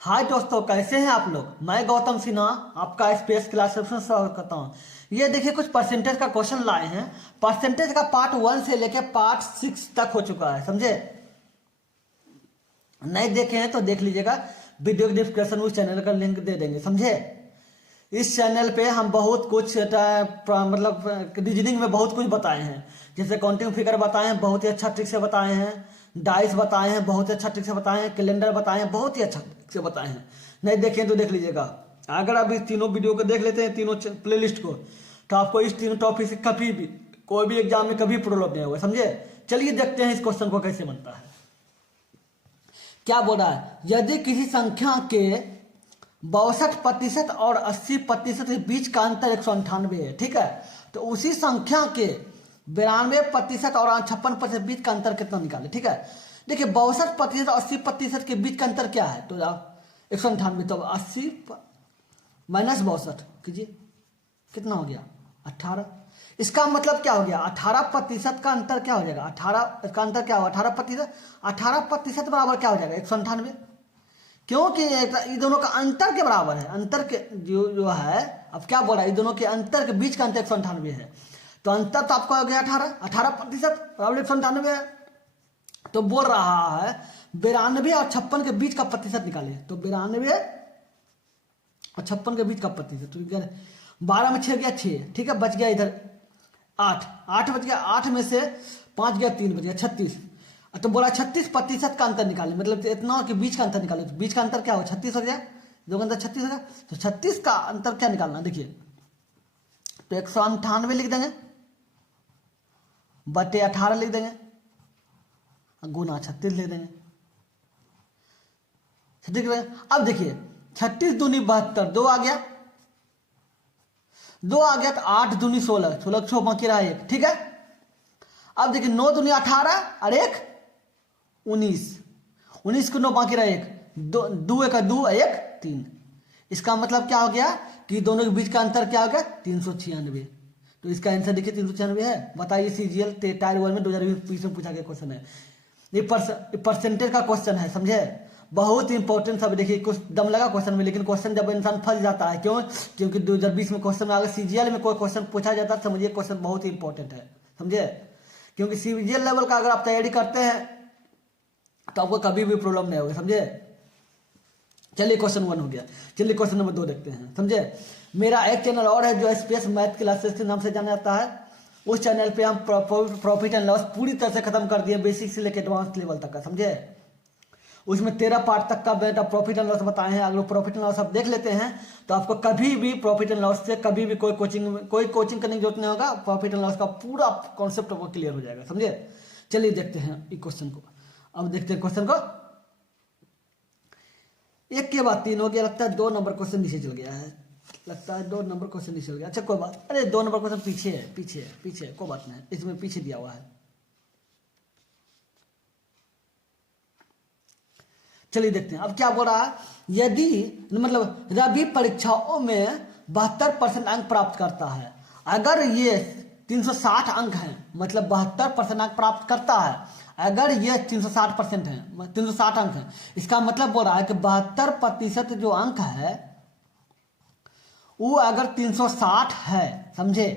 हाय दोस्तों, कैसे हैं आप लोग। मैं गौतम सिन्हा आपका स्पेस क्लास में स्वागत करता हूँ। ये देखिए कुछ परसेंटेज का क्वेश्चन लाए हैं। परसेंटेज का पार्ट 1 से लेकर पार्ट 6 तक हो चुका है, समझे। नहीं देखे हैं तो देख लीजिएगा, वीडियो के डिस्क्रिप्शन में उस चैनल का लिंक दे देंगे, समझे। इस चैनल पे हम बहुत कुछ मतलब रीजनिंग में बहुत कुछ बताए हैं, जैसे काउंटिंग फिगर बताए हैं, बहुत ही अच्छा ट्रिक से बताए हैं। डाइस बताए हैं, बहुत ही अच्छा ट्रिक से बताए हैं। कैलेंडर बताए हैं, बहुत ही अच्छा ट्रिक से बताए हैं। नहीं देखें तो देख लीजिएगा। अगर आप इस तीनों वीडियो को देख लेते हैं, तीनों प्लेलिस्ट को, तो आपको इस तीनों टॉपिक से कभी भी कोई भी एग्जाम में कभी प्रॉब्लम नहीं होगा, समझे। चलिए देखते हैं इस क्वेश्चन को कैसे बनता है। क्या बोल रहा है, यदि किसी संख्या के 62% और 80% के बीच का अंतर 198 है, ठीक है, तो उसी संख्या के 92% और 56% बीच का अंतर कितना निकाले। ठीक है, देखिए 62% और 80% के बीच का अंतर क्या है, तो 198, तो 80 माइनस 62 कीजिए, कितना हो गया 18। इसका मतलब क्या हो गया, 18% का अंतर क्या हो जाएगा, 18 का अंतर क्या होगा 18%। 18% बराबर क्या हो जाएगा 198, क्योंकि ये दोनों का अंतर के बराबर है। अंतर के जो है, अब क्या बोल रहा है, ये दोनों के अंतर के बीच का अंतर 198 है, तो अंतर तो आपको हो गया 18% बराबर 198 है। तो बोल रहा है 92 और 56 के बीच का प्रतिशत निकाले, तो 92 और 56 के बीच का प्रतिशत, तो 12 में 6 गया 6, ठीक है, बच गया इधर 8 बच गया, 8 में से 5 गया 3 बच गया 36। तो बोला 36% का अंतर निकाले, मतलब इतना के बीच का अंतर निकाले, तो बीच का अंतर क्या हो 36 हो गया, दो का अंतर 36 हो गया, तो 36 का अंतर क्या निकालना, देखिए तो 198 लिख देंगे बटे 18 लिख देंगे, गुना 36 लिख देंगे, ठीक है। अब देखिए 36 दूनी 72, 2 आ गया, 2 आ गया, तो 8 दूनी 16, 16 छो बाकी रहा 1, ठीक है। अब देखिए 9 दूनी 18 और 1 19, 19 को 9 बाकी रहा 1, 2 1 2 1 3। इसका मतलब क्या हो गया कि दोनों के बीच का अंतर क्या हो गया 396। तो इसका आंसर देखिए 396 है। बताइए सीजीएल टायर 1 में 2020 में पूछा गया क्वेश्चन है, ये परसेंटेज का क्वेश्चन है, समझे। बहुत इंपॉर्टेंट सब, देखिए कुछ दम लगा क्वेश्चन में, लेकिन क्वेश्चन जब इंसान फंस जाता है, क्यों, क्योंकि 2020 में क्वेश्चन में अगर सीजीएल में कोई क्वेश्चन पूछा जाता है, समझिए क्वेश्चन बहुत ही इंपॉर्टेंट है, समझे। क्योंकि सीजीएल लेवल का अगर आप तैयारी करते हैं तो आपको कभी भी प्रॉब्लम नहीं होगी, समझे। चलिए क्वेश्चन 1 हो गया, चलिए क्वेश्चन नंबर 2 देखते हैं, समझे। मेरा एक चैनल और है जो स्पेस मैथ क्लासेस के नाम से जाना जाता है। उस चैनल पे हम प्रॉफिट एंड लॉस पूरी तरह से खत्म कर दिए, बेसिक से लेकर एडवांस लेवल तक का, समझे। उसमें 13 पार्ट तक का बेटा प्रॉफिट एंड लॉस बताए हैं। अगर प्रॉफिट एंड लॉस आप देख लेते हैं तो आपको कभी भी प्रॉफिट एंड लॉस से कभी भी कोई कोचिंग करने की जरूरत नहीं होगा। प्रॉफिट एंड लॉस का पूरा कॉन्सेप्ट आपको क्लियर हो जाएगा, समझे। चलिए देखते हैं इस क्वेश्चन को। अब देखते हैं क्वेश्चन को, एक के बाद 3 हो गया, लगता है 2 नंबर क्वेश्चन नीचे चल गया है, लगता है 2 नंबर क्वेश्चन नीचे चल गया। अच्छा कोई बात, अरे 2 नंबर क्वेश्चन पीछे है, पीछे कोई बात नहीं, इसमें पीछे दिया हुआ है। चलिए देखते हैं अब क्या बोल रहा है। यदि मतलब रवि परीक्षाओं में 72% अंक प्राप्त करता है, अगर ये 360 अंक हैं, मतलब 72% अंक प्राप्त करता है, अगर ये 360% है, 360 अंक है, इसका मतलब बोल रहा है कि 72% जो अंक है वो अगर 360 है, समझे,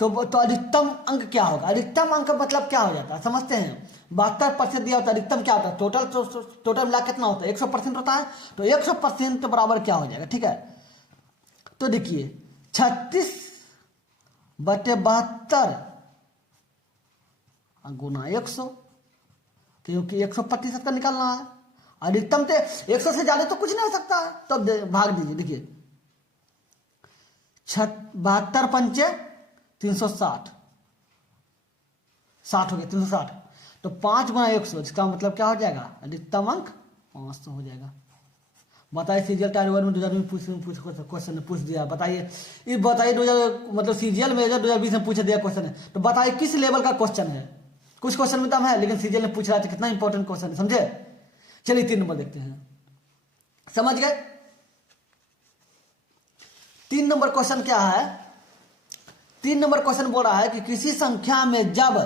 तो अधिकतम अंक क्या होगा। अधिकतम अंक मतलब क्या हो जाता है समझते हैं। 72% दिया होता है, अधिकतम क्या होता है, टोटल मिला कितना होता है 100% होता है, तो 100% बराबर क्या हो जाएगा, ठीक है। तो देखिए 36 बटे 72 गुना 100, क्योंकि 100% का निकालना है। अधिकतम तो 100 से ज्यादा तो कुछ नहीं हो सकता है, तो भाग दीजिए, देखिए 72 पंचे 360, 60 हो गया 360, तो 5 गुना 100, इसका मतलब क्या हो जाएगा, अधिकतम अंक 500 हो जाएगा। बताइए सीजीएल टायर 1 में 2020 क्वेश्चन पूछ दिया, बताइए ये बताइए 2000 मतलब सीजीएल में 2020 में पूछ दिया क्वेश्चन है, तो बताइए किस लेवल का क्वेश्चन है। कुछ क्वेश्चन में दम है, लेकिन सीजीएल ने पूछ रहा था, कितना इंपॉर्टेंट क्वेश्चन है, समझे। चलिए 3 नंबर देखते हैं, समझ गए। 3 नंबर क्वेश्चन क्या है, 3 नंबर क्वेश्चन बोल रहा है कि किसी संख्या में जब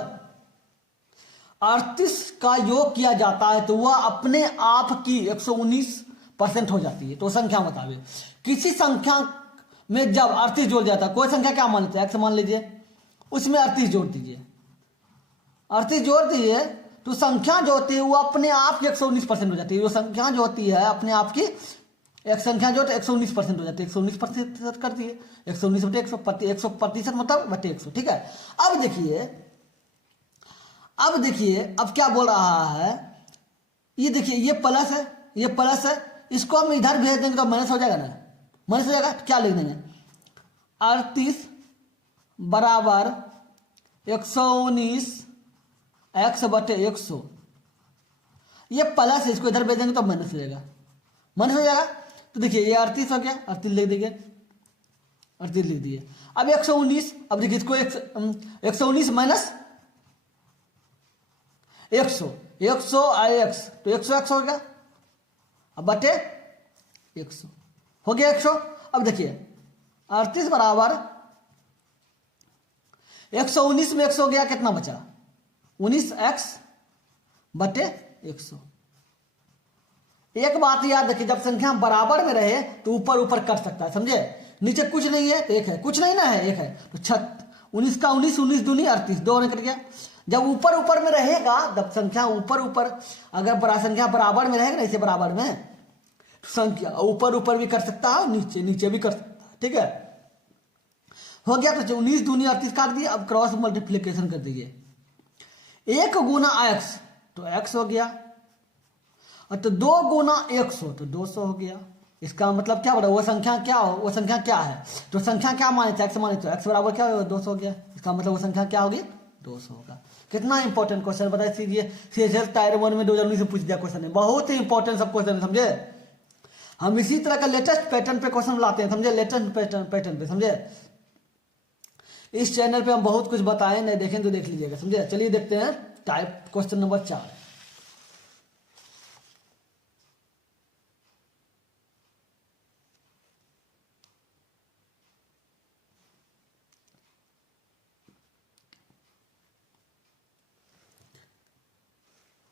38 का योग किया जाता है तो वह अपने आप की 119% हो जाती है। तो संख्या बतावे, किसी संख्या में जब 38 जोड़ जाता है, कोई संख्या क्या मान लेते हैं, x मान लीजिए, उसमें 38 जोड़ दीजिए, 38 जोड़ दीजिए तो संख्या जो होती है वो अपने आप की 119% हो जाती है। वो संख्या जो होती है अपने आप की एक संख्या जो 119% हो जाती है, 119% करती है, 119 बटे 100% मतलब बटे 100। ठीक है, अब देखिए अब क्या बोल रहा है, ये देखिए ये प्लस है, ये प्लस है, इसको हम इधर भेज देंगे तो माइनस हो जाएगा ना, माइनस हो जाएगा। तो क्या लिख देंगे, 38 बराबर 119 x बटे 100, ये प्लस है, इसको इधर भेज देंगे तो माइनस हो जाएगा, माइनस हो जाएगा। तो देखिए ये 38 हो गया, 38 लिख देंगे, 38 लिख दिए। अब 119, अब देखिए इसको 119 माइनस 100, 100 x तो 100x हो गया, अब बटे 100 हो गया 100। अब देखिए 38 बराबर 119 में 100 गया, कितना बचा, 19x बटे 100। एक बात याद रखिए, जब संख्या बराबर में रहे तो ऊपर ऊपर कट सकता है, समझे, नीचे कुछ नहीं है तो एक है, कुछ नहीं ना है एक है, तो 19 का 19, 19 दूनी 38, दो कट गया। जब ऊपर ऊपर में रहेगा, जब संख्या ऊपर ऊपर, अगर बड़ा संख्या बराबर में रहेगा ना, इसे बराबर में, तो संख्या ऊपर ऊपर भी कर सकता है, नीचे नीचे भी कर सकता है। ठीक है, हो गया। तो 19 दूनी 38 काट दिए। अब क्रॉस मल्टीप्लीकेशन कर दीजिए, 1 गुना x तो x हो गया, और तो 2 गुना 100 तो 200 हो गया। इसका मतलब क्या बोला, वो संख्या क्या हो, वो संख्या क्या है, तो संख्या क्या माने थे, x माने तो x बराबर क्या होगा, 200 हो गया। इसका मतलब वो संख्या क्या होगी, 200 होगा। कितना इंपॉर्टेंट क्वेश्चन बताइए, सीरियल टायर 1 में 2019 से पूछ दिया क्वेश्चन है, बहुत ही इंपॉर्टेंट सब क्वेश्चन है, समझे। हम इसी तरह का लेटेस्ट पैटर्न पे क्वेश्चन लाते हैं, समझे, लेटेस्ट पैटर्न पे, समझे। इस चैनल पे हम बहुत कुछ बताएं, नहीं देखें तो देख लीजिएगा, समझे। चलिए देखते हैं टाइप क्वेश्चन नंबर 4।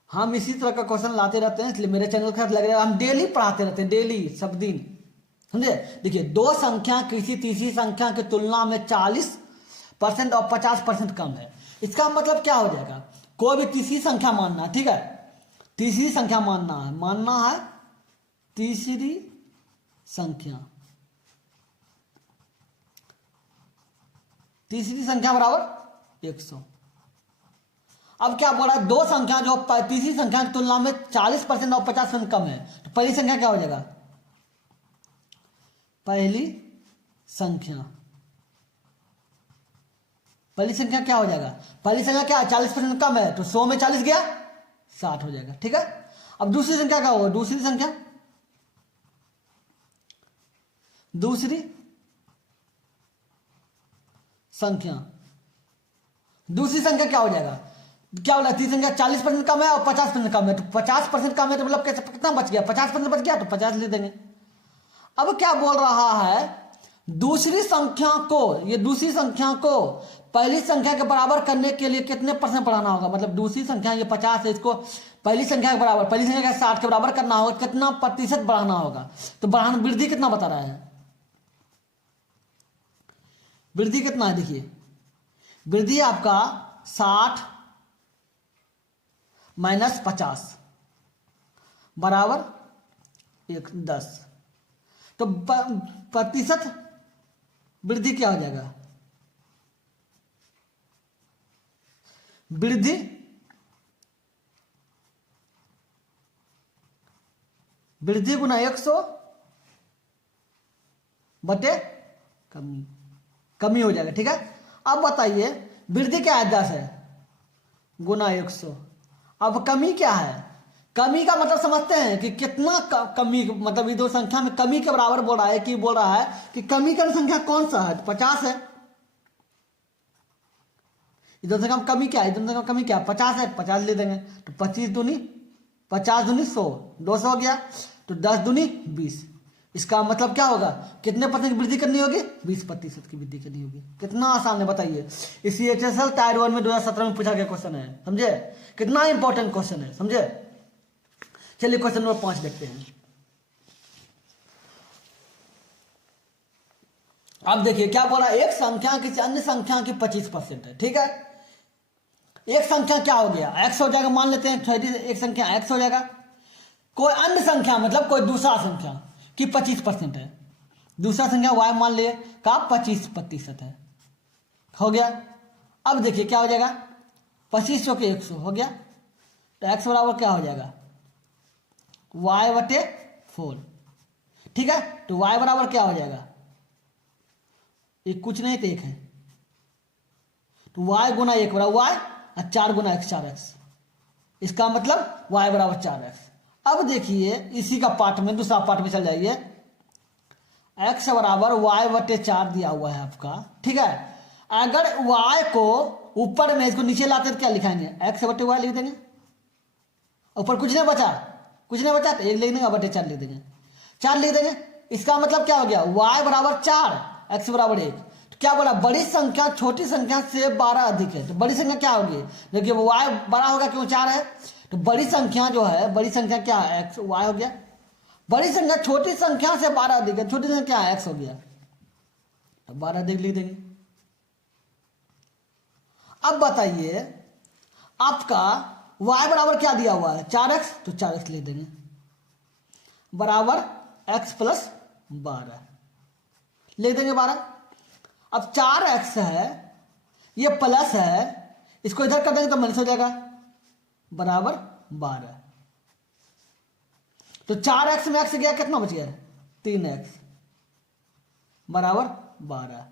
हम इसी तरह का क्वेश्चन लाते रहते हैं, इसलिए मेरे चैनल के साथ लग रहा है, हम डेली पढ़ाते रहते हैं, डेली सब दिन, समझे। देखिए, दो संख्या किसी तीसरी संख्या की तुलना में 40% और 50% कम है। इसका मतलब क्या हो जाएगा, कोई भी तीसरी संख्या मानना है, ठीक है, तीसरी संख्या मानना है तीसरी संख्या बराबर 100। अब क्या बोला, दो संख्या जो तीसरी संख्या की तुलना में 40% और 50% कम है, तो पहली संख्या क्या हो जाएगा, पहली संख्या क्या हो जाएगा, पहली संख्या क्या है, 40% कम है, तो 100 में 40 गया 60 हो जाएगा। ठीक है, अब दूसरी संख्या क्या होगा, दूसरी संख्या क्या हो जाएगा, क्या बोला, तीसरी संख्या 40% कम है और 50% कम है, तो 50% कम है तो मतलब कैसे, कितना बच गया, 50% बच गया, तो 50 ले देंगे। अब क्या बोल रहा है, दूसरी संख्या को पहली संख्या के बराबर करने के लिए कितने % बढ़ाना होगा, मतलब दूसरी संख्या ये 50 है, इसको पहली संख्या के बराबर, पहली संख्या के 60 के बराबर करना होगा, कितना % बढ़ाना होगा, तो बढ़ाना, वृद्धि कितना बता रहा है, वृद्धि कितना है, देखिए वृद्धि आपका 60 माइनस 50 बराबर 10, तो प्रतिशत वृद्धि क्या हो जाएगा, वृद्धि गुना 100 बटे कमी हो जाएगा। ठीक है, अब बताइए वृद्धि क्या है, 10 है गुना 100। अब कमी क्या है, कमी का मतलब समझते हैं कि कितना कमी, मतलब ये दो संख्या में कमी के बराबर बोल रहा है कि कमी का संख्या कौन सा है, 50 है। इधर से कमी क्या है, इधर से कमी क्या है, 50 है, 50 ले देंगे, तो 50 दूनी 100, 200 हो गया, तो 10 दूनी 20। इसका मतलब क्या होगा, कितने परसेंट की वृद्धि करनी होगी, 20% की वृद्धि करनी होगी। कितना आसान है बताइए। इसी HSL टायर 1 में 2017 में पूछा गया क्वेश्चन है, समझे, कितना इंपॉर्टेंट क्वेश्चन है, समझे। चलिए क्वेश्चन नंबर 5 देखते हैं। अब देखिए क्या बोला, एक संख्या किसी अन्य संख्या की 25% है, ठीक है। एक संख्या क्या हो गया, x हो जाएगा, मान लेते हैं एक संख्या x हो जाएगा। कोई अन्य संख्या मतलब कोई दूसरा संख्या की 25% है, दूसरा संख्या y मान लिए का 25% है, हो गया। अब देखिए क्या हो जाएगा, 2500 के 100 हो गया, तो x बराबर क्या हो जाएगा, y/4, ठीक है। तो y बराबर क्या हो जाएगा, एक कुछ नहीं तो एक है, तो y गुना 1 बराबर y और 4 गुना x 4x, इसका मतलब y बराबर 4x। अब देखिए इसी का पार्ट में, दूसरा पार्ट में चल जाइए, x बराबर y/4 दिया हुआ है आपका, ठीक है। अगर y को ऊपर में इसको नीचे लाते तो क्या लिखाएंगे, x/y लिख देंगे, ऊपर कुछ नहीं बचा तो 1 लिख देंगे, बटे 4 लिख देंगे, 4 लिख देंगे। इसका मतलब क्या हो गया, y बराबर 4 x बराबर 1। तो क्या बोला, बड़ी संख्या छोटी संख्या से 12 अधिक है, तो बड़ी संख्या क्या होगी, देखिए y बड़ा होगा क्यों, 4 है, तो बड़ी संख्या जो है, बड़ी संख्या क्या है, x y हो गया। बड़ी संख्या छोटी संख्या से 12 अधिक है, छोटी संख्या क्या है, x हो गया, तो 12 अधिक लिख देंगे। अब बताइए आपका y बराबर क्या दिया हुआ है, 4x, तो 4x लिख देंगे, बराबर x प्लस 12 लिख देंगे 12। अब 4x है, ये प्लस है, इसको इधर कर देंगे तो माइनस हो जाएगा, बराबर 12। तो 4x में x गया, कितना बच गया, 3x बराबर 12।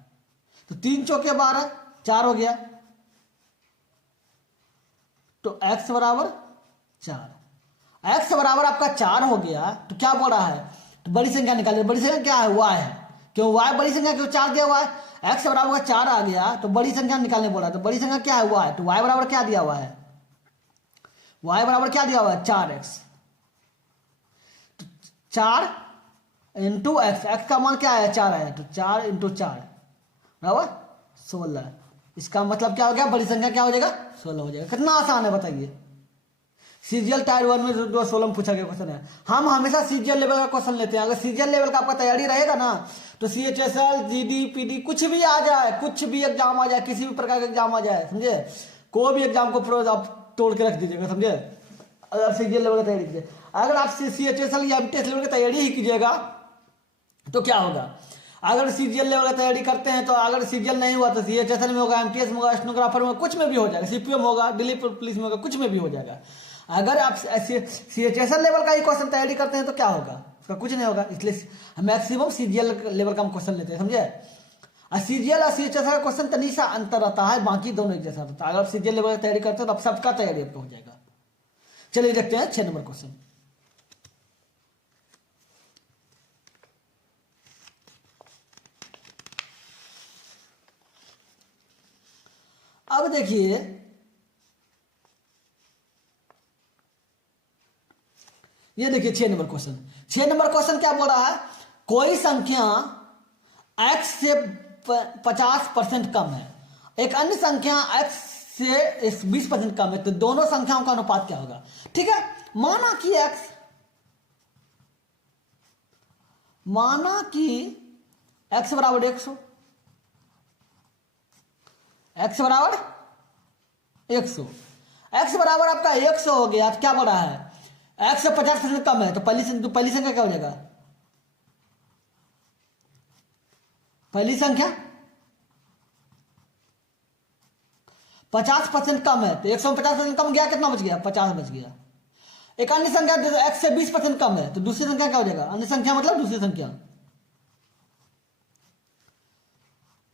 तो 3 चौके 12, 4 हो गया, तो x बराबर 4। x बराबर आपका 4 हो गया, तो क्या बोल रहा है, तो बड़ी संख्या निकालिए। बड़ी संख्या क्या है, y है, क्यों y बड़ी संख्या, क्यों 4 दिया हुआ है, x बराबर 4 आ गया, तो बड़ी संख्या निकालने बोला, तो बड़ी संख्या क्या है, y, तो y बराबर क्या दिया हुआ है, y बराबर क्या दिया हुआ है, 4x। तो 4 इंटू एक्स, एक्स का मान क्या है, 4 है, तो 4 इंटू 4 बराबर 16। इसका मतलब क्या हो गया, बड़ी संख्या क्या हो जाएगा, 16 हो जाएगा। कितना आसान है बताइए। सीजीएल टायर 1 में जो 16 में पूछा गया क्वेश्चन है। हम हमेशा सीजीएल लेवल का क्वेश्चन लेते हैं। अगर सीजीएल लेवल का आपका तैयारी रहेगा ना, तो CHSL GD PD कुछ भी आ जाए, कुछ भी एग्जाम आ जाए, किसी भी प्रकार का एग्जाम आ जाए, समझे, कोई भी एग्जाम को आप तोड़ के रख दीजिएगा, समझे। अगर सीजीएल लेवल का तैयारी कीजिए, अगर आप CHSL या MTS लेवल की तैयारी ही कीजिएगा तो क्या होगा, अगर सीजीएल लेवल की तैयारी करते हैं तो अगर सीजीएल नहीं हुआ तो CHSL में होगा, MTS में होगा, स्टेनोग्राफर में, कुछ में भी हो जाएगा, CPO में होगा, दिल्ली पुलिस में होगा, कुछ में भी हो जाएगा। अगर आप CHSL लेवल का ही क्वेश्चन तैयारी करते हैं तो क्या होगा, उसका कुछ नहीं होगा। इसलिए मैक्सिमम सीजीएल लेवल का हम क्वेश्चन लेते हैं, समझे। और सीजीएल और CHSL का क्वेश्चन तनी सा अंतर रहता है, बाकी दोनों एक जैसा रहता है। अगर आप सीजीएल लेवल की तैयारी करते हैं तो अब सबका तैयारी आपका हो जाएगा। चलिए देखते हैं 6 नंबर क्वेश्चन। अब देखिए ये देखिए 6 नंबर क्वेश्चन। 6 नंबर क्वेश्चन क्या बोल रहा है, कोई संख्या x से 50% कम है, एक अन्य संख्या x से 20% कम है, तो दोनों संख्याओं का अनुपात क्या होगा। ठीक है, माना कि x बराबर 100, x बराबर 100, x बराबर आपका 100 हो गया, तो क्या बोल रहा है x से 50% कम है, तो पहली संख्या क्या हो जाएगा, पहली संख्या 50% कम है, तो 100 में 50% कम गया, कितना बच गया, 50 बच गया। एक अन्य संख्या x से 20% कम है, तो दूसरी संख्या क्या हो जाएगा, अन्य संख्या मतलब दूसरी संख्या,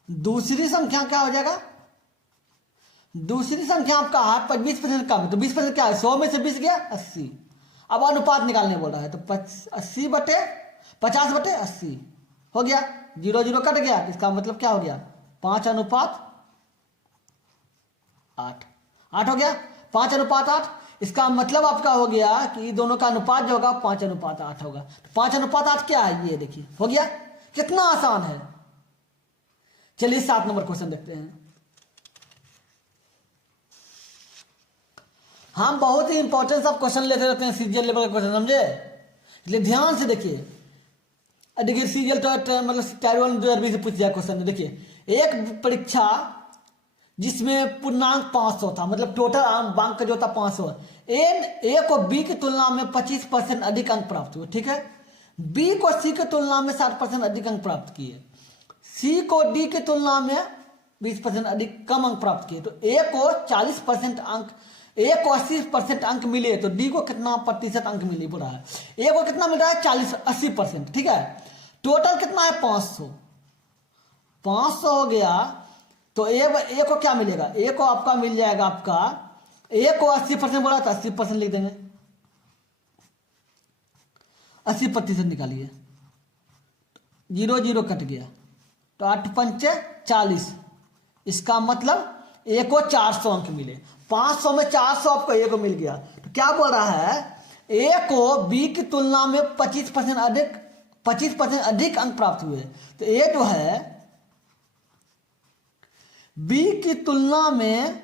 दूसरी संख्या क्या हो जाएगा, दूसरी संख्या आपका हाथ पर 20% कम है, तो 20% क्या है, 100 में से 20 गया 80। अब अनुपात निकालने बोल रहा है, तो 80 बटे 50 बटे 80 हो गया, 0 0 कट गया, इसका मतलब क्या हो गया, 5:8 8 हो गया, 5:8। इसका मतलब आपका हो गया कि दोनों का अनुपात जो होगा 5:8 होगा। तो 5:8 क्या है, ये देखिए हो गया। कितना आसान है। चलिए 7 नंबर क्वेश्चन देखते हैं। हम बहुत ही इंपॉर्टेंस ऑफ क्वेश्चन लेते रहते हैं, सीजीएल लेवल का क्वेश्चन, समझे, इसलिए ध्यान से देखिए। देखिए सीजीएल तो मतलब टायर 1 2020 से पूछ दिया क्वेश्चन। देखिए एक परीक्षा जिसमें पूर्णांक 500 था, मतलब टोटल अंक का जो था 500, ए को बी की तुलना में 25% अधिक अंक प्राप्त हुए, ठीक है। बी को सी की तुलना में 60% अधिक अंक प्राप्त किए, सी को डी की तुलना में 20% अधिक कम अंक प्राप्त किए। तो ए को 40% अंक, ए को 80% अंक मिले, तो डी को कितना प्रतिशत अंक मिले बोला है। ए को कितना मिल रहा है 80%, ठीक है। टोटल कितना है 500 हो गया। तो ए को क्या मिलेगा, ए को आपका मिल जाएगा, आपका ए को 80% बोला था, 80% लिख देंगे, 80% निकालिए, 0 कट गया, तो 8 पंचे 40। इसका मतलब ए को 400 अंक मिले। 500 में 400 आपको ए को मिल गया। तो क्या बोल रहा है, ए को बी की तुलना में 25% अधिक अंक प्राप्त हुए। तो ए जो है बी की तुलना में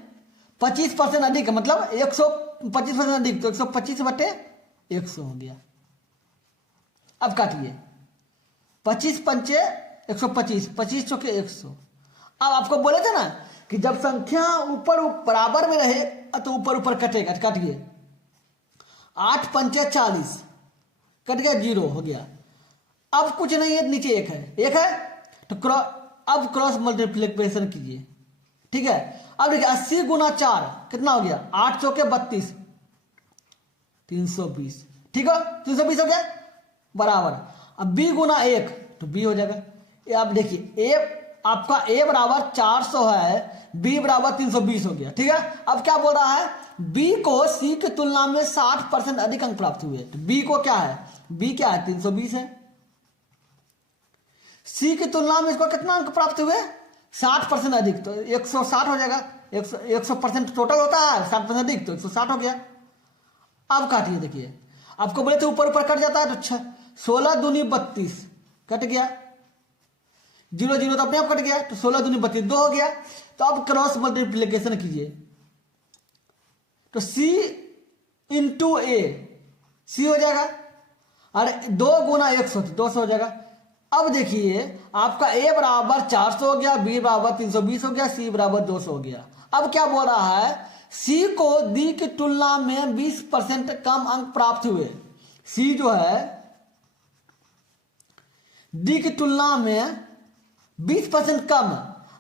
25% अधिक, मतलब 125% अधिक, तो 125/100 हो गया। अब काटिए, 25 पंचे 125, 25 चौके 100। अब आपको बोले थे ना कि जब संख्या ऊपर बराबर में रहे तो ऊपर कटेगा, काटिए, 8 पंचे 40, कट गया, 0 हो गया। अब कुछ नहीं है, नीचे एक है, तो अब क्रॉस मल्टीप्लिकेशन कीजिए, ठीक है। अब देखिए 80 गुना 4 कितना हो गया, 8 चौके 32, 320, ठीक है, 320 हो गया बराबर। अब b गुना 1, तो b हो जाएगा। अब देखिए ए आपका a बराबर 400 है, b बराबर 320 हो गया, ठीक है। अब क्या बोल रहा है, b को c की तुलना में 60% अधिक अंक प्राप्त हुए। तो b को क्या है, b क्या है 320 है, c की तुलना में इसको कितना अंक प्राप्त हुए 60% अधिक, तो 160 हो जाएगा। 100% टोटल होता है, 60% अधिक, तो 160 हो गया। अब काटिए, देखिए आपको बोले थे ऊपर कट जाता है, तो 16 दूनी 32 कट गया, 0 तो अपने आप कट गया, तो 16 दूनी 32 2 हो गया। तो अब क्रॉस मल्टीप्लिकेशन कीजिए, तो c इंटू ए, सी हो जाएगा, और 2 गुना 100, 200 हो जाएगा। अब देखिए आपका a बराबर 400 हो गया, b बराबर 320 हो गया, c बराबर 200 हो गया। अब क्या बोल रहा है, c को d की तुलना में 20% कम अंक प्राप्त हुए। c जो है d की तुलना में 20% कम,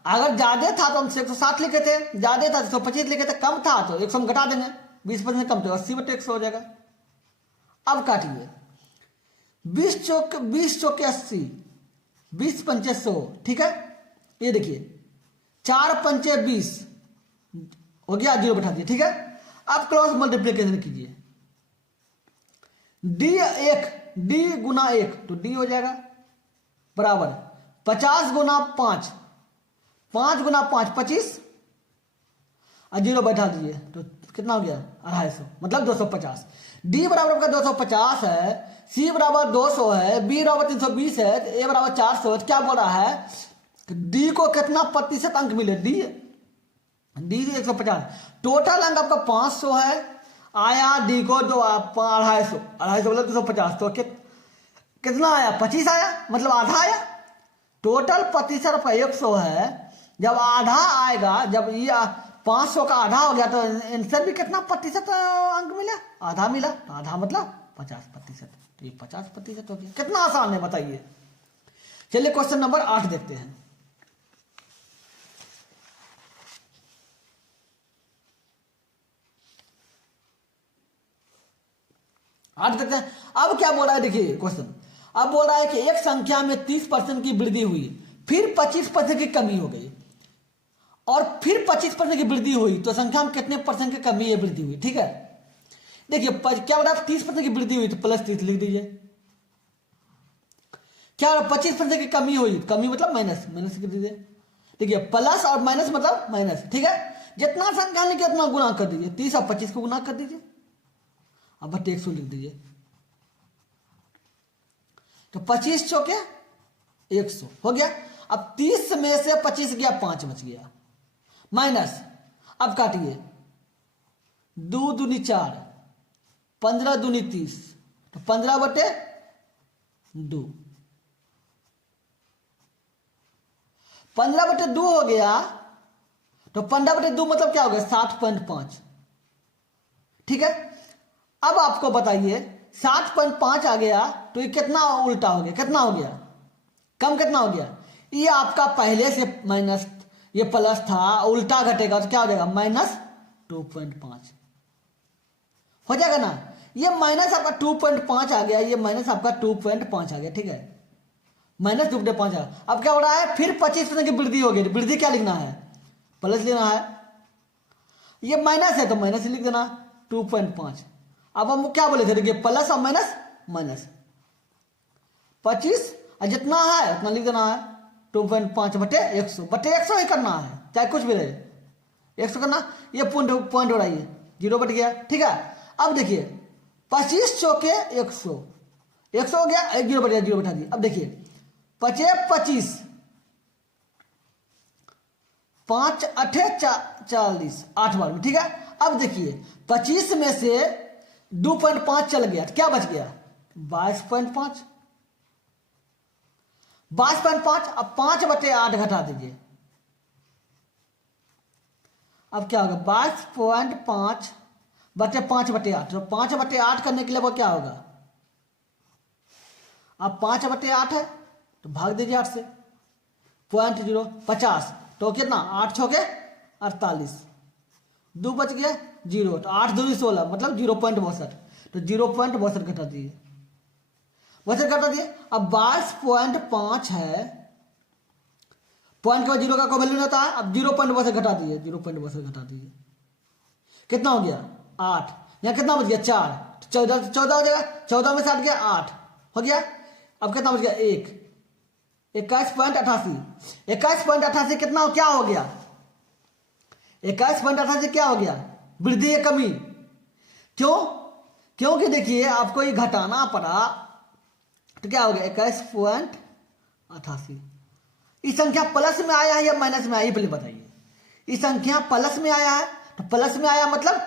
अगर ज्यादा था तो हम 160 लिखे थे, ज्यादा था 125 लिखे थे, कम था तो 100 में घटा देंगे, 20% कम तो 80/100 हो जाएगा। अब काटिए, 20 चौके 80, 20 पंचे 100, ठीक है। ये देखिए 4 पंचे 20 हो गया, 0 बैठा दिया, ठीक है। अब क्रॉस मल्टीप्लिकेशन कीजिए, d गुना 1, तो d हो जाएगा बराबर 50 गुना 5, 5 गुना 5 25, और 0 बैठा दीजिए, तो कितना हो गया 250, मतलब 250। d बराबर का 250 है, c बराबर 200 है, b बराबर 320 है, तो a बराबर 400 है। क्या बोल रहा है, d को कितना प्रतिशत अंक मिले, d 150, टोटल अंक आपका 500 है, आया d को 250, 250 मतलब 250, तो कितना आया 25 आया, मतलब आधा आया। टोटल प्रतिशत आपका 100 है, जब आधा आएगा, जब ये 500 का आधा हो गया, तो आंसर भी कितना प्रतिशत अंक मिला, आधा मिला, आधा मतलब 50%, तो ये 50% हो गया। कितना आसान है बताइए। चलिए क्वेश्चन नंबर 8 देखते हैं। अब क्या बोल रहा है, देखिए क्वेश्चन। अब बोल रहा है कि एक संख्या में 30% की वृद्धि हुई, फिर 25% की कमी हो गई, और फिर 25% की वृद्धि हुई, तो संख्या में कितने परसेंट की कमी या वृद्धि हुई, ठीक है। देखिए क्या बोल रहा है, 30% की वृद्धि हुई तो +30 लिख दीजिए। क्या 25% की कमी हुई, कमी मतलब माइनस लिख दीजिए। देखिए प्लस और माइनस मतलब माइनस, ठीक है। जितना संख्या लिखे उतना गुना कर दीजिए, 30 और 25 को गुना कर दीजिए, अब बटे 100 लिख दीजिए। तो 25 चौके 100 हो गया। अब 30 में से 25 गया, 5 बच गया, माइनस, अब काटिए, 2 दूनी 4, 15 दूनी 30, तो 15 बटे 2, 15 बटे 2 हो गया। तो 15 बटे 2 मतलब क्या हो गया, 60.5। ठीक है, अब आपको बताइए 60.5 आ गया तो ये कितना उल्टा हो गया, कितना हो गया, कम कितना हो गया, ये आपका पहले से माइनस, ये प्लस था, उल्टा घटेगा तो क्या हो जाएगा, -2.5 हो जाएगा ना। ये माइनस आपका 2.5 आ गया, ये माइनस आपका 2.5 आ गया। ठीक है, -2.5 आ गया। अब क्या हो रहा है, फिर 25% की वृद्धि हो गई। वृद्धि क्या लिखना है, प्लस लेना है, ये माइनस है तो माइनस लिख देना 2.5। अब हम क्या बोले थे, देखिए प्लस और माइनस, माइनस 25 और जितना है उतना लिख देना है, 2.5 बटे 100 ही करना है, चाहे कुछ भी रहे, 100 करना। ये पॉइंट हो रहा है, 0 बट गया। ठीक है, अब देखिए 25 चौके 100 हो गया, 0 बट गया, 0 बैठा दिया। अब देखिए 25, 5 8 40, 8 बार में। ठीक है, अब देखिए 25 में से 2.5 चल गया तो क्या बच गया, 22.5। 22.5, अब 5 बटे 8 घटा दीजिए। अब क्या होगा, 22.5 बटे 5 बटे 8, तो 5 बटे 8 करने के लिए वो क्या होगा, अब 5 बटे 8 है तो भाग दीजिए 8 से, 0.0 50, तो कितना, 8 छोके 48, 2 बच गया 0, तो 8 दूनी 16 मतलब 0.62, तो 0.62 घटा दिए, वैसे घटा दिए। अब 22.5 है, पॉइंट के बाद 0 का कोई वैल्यू नहीं होता है, अब 0.62 घटा दिए, 0.62 घटा दिए, कितना हो गया 8, यहाँ कितना बच गया 4, 14 हो जाएगा, 14 में से 8 गया 8 हो गया। अब कितना बच गया 1, 21.88, 21.88 कितना क्या हो गया, 21.88 क्या हो गया, वृद्धि या कमी, क्यों, क्योंकि देखिए आपको ये घटाना पड़ा, तो क्या हो गया 21.88। इस संख्या प्लस में आया है या माइनस में आया, ये पहले बताइए। इस संख्या प्लस में आया है, तो प्लस में आया मतलब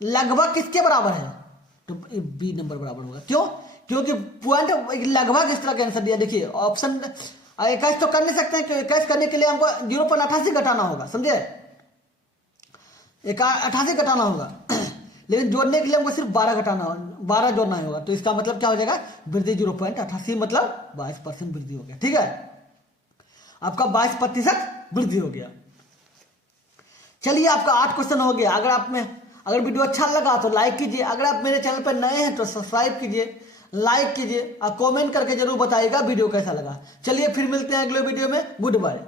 लगभग किसके बराबर है, तो बी नंबर बराबर होगा। क्यों, क्योंकि पॉइंट लगभग इस तरह का आंसर दिया। देखिए ऑप्शन 21 तो कर नहीं सकते हैं, क्योंकि 21 करने के लिए हमको 0.88 घटाना होगा, समझे, 88 घटाना होगा, लेकिन जोड़ने के लिए हमको सिर्फ 12 जोड़ना होगा, तो इसका मतलब क्या हो जाएगा, वृद्धि 0.88 मतलब 22% वृद्धि हो गया। ठीक है, आपका 22% वृद्धि हो गया। चलिए आपका 8 क्वेश्चन हो गया। अगर वीडियो अच्छा लगा तो लाइक कीजिए, अगर आप मेरे चैनल पर नए हैं तो सब्सक्राइब कीजिए, लाइक कीजिए और कमेंट करके जरूर बताइएगा वीडियो कैसा लगा। चलिए फिर मिलते हैं अगले वीडियो में, गुड बाय।